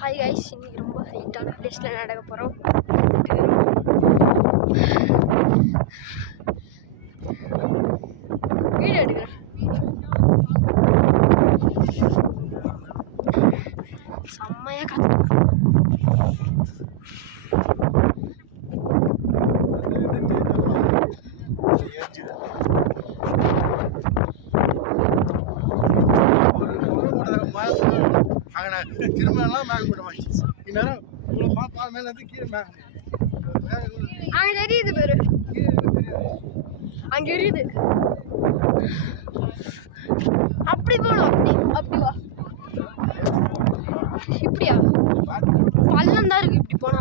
Hi guys, இன்னைக்கு ரொம்ப ஹைட்டான பிளேஸில் நடக்க போகிறோம். வீடியோ எடுக்கிறேன். செம்மையாக காத்து. திருமணம்லாம் மேக போடுவாங்க. இந்நேரம் பாப்பா மேல இருந்து கீழே மேக அங்கே எரியுது பேரு, அங்கே எரியுது. அப்படி போகணும், அப்படி அப்படி வா. இப்படியா பள்ளம் தான் இருக்கு. இப்படி போனா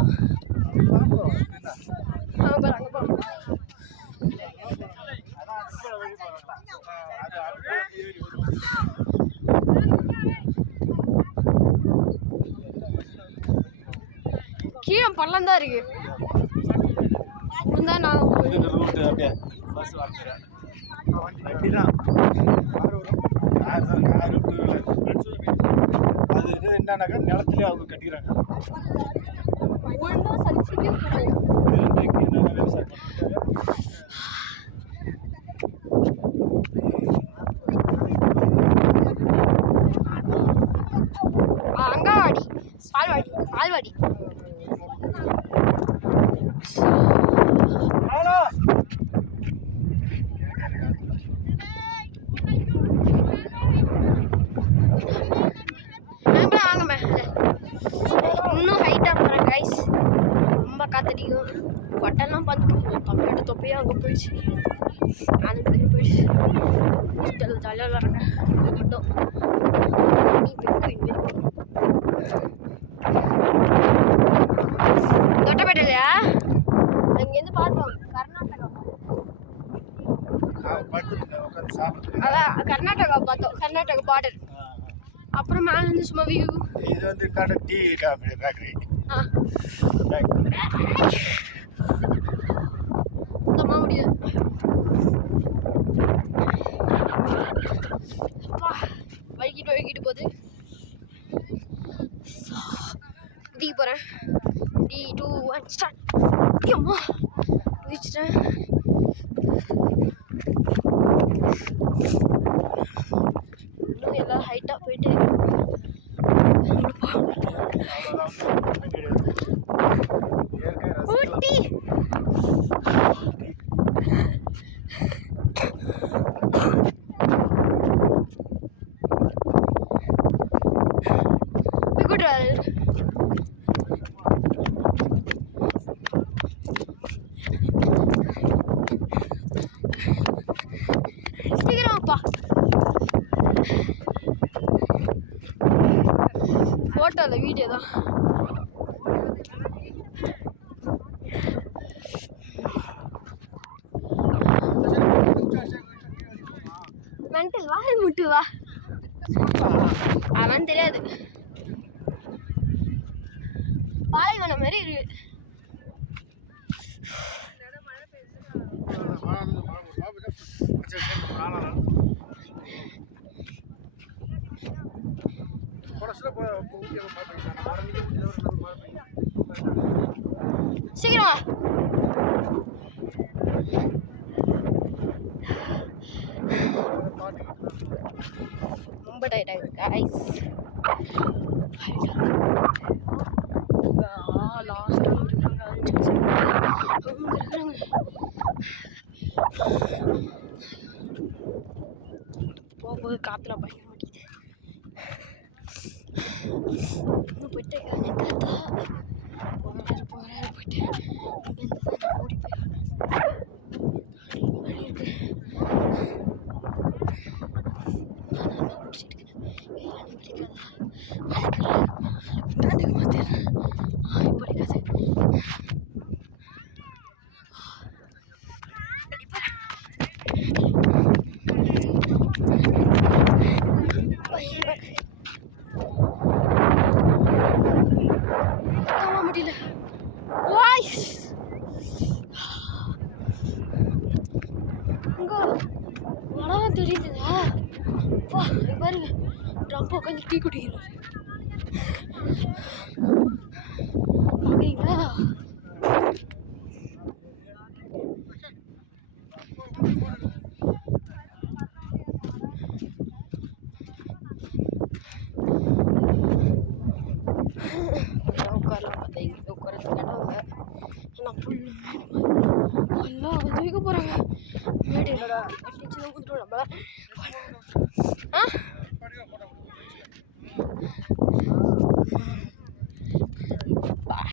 அங்கே பாரு, அங்கே போகணும். கீழே பள்ளம் தான் இருக்கு. நான் அது என்னன்னாக்கா நிலத்திலே அவங்க கட்டிக்கிறாங்க. அங்கவாடி, பால்வாடி, பால்வாடி. இன்னும் ஹைட்டாக போகிறேன் கைஸ். ரொம்ப காத்தடிக்கும். வட்டெல்லாம் பார்த்துட்டு தமிழ்நாடு தொப்பையே அங்கே போயிடுச்சு. அனுப்பிட்டு போயிடுச்சு. ஜாலியாக விளாட்றாங்க மட்டும். நீ தொட்டப்பேட்டையிலையா? அங்கேருந்து பார்த்தோம் கர்நாடகா. அதான் கர்நாடகா பார்த்தோம், கர்நாடகா பார்டர். அப்புறம் மேலே இருந்து சும்மா வியூ. இது வந்து டாடா டீ காஃபி பேக்கரி. சுத்தமா முடியாது. வழுக்கிட்டு போகுது. டீ போகிறேன். 3, 2, 1 ஸ்டார்ட். அம்மா குதிச்சிட்டேன். இன்னும் எல்லாம் ஹைட்டாக போயிட்டு ஊட்டி. சீக்கிரமாப்பா. ஃபோட்டோ இல்லை, வீடியோ தான். மென்டல் வாய் முட்டு வா. அவன் தெரியாது. பாலைவனம் மாதிரி இருக்கு. சீக்கிரமா ரொம்ப டைட் ஆகுது கைஸ். போகும்போது காத்துல பயங்கர மாட்டேங்குது. இன்னும் போயிட்டு காத்தா போகிறாரு போயிட்டு ஓடி போயிடுவாங்க. முடியல. வடம் தெரியுதுங்க. பாருங்க, ட்ரம்ப் உட்காந்து டீ குடிக்கிறாரு. உட்காரலாம் பார்த்தா இங்கே உட்காரத்துக்கு இடம் இல்லை. ஆனால் புல்லு எல்லாம் அவங்க தூக்க போகிறாங்க. மேடு கொடுத்துருவோம் நம்மள. ஆ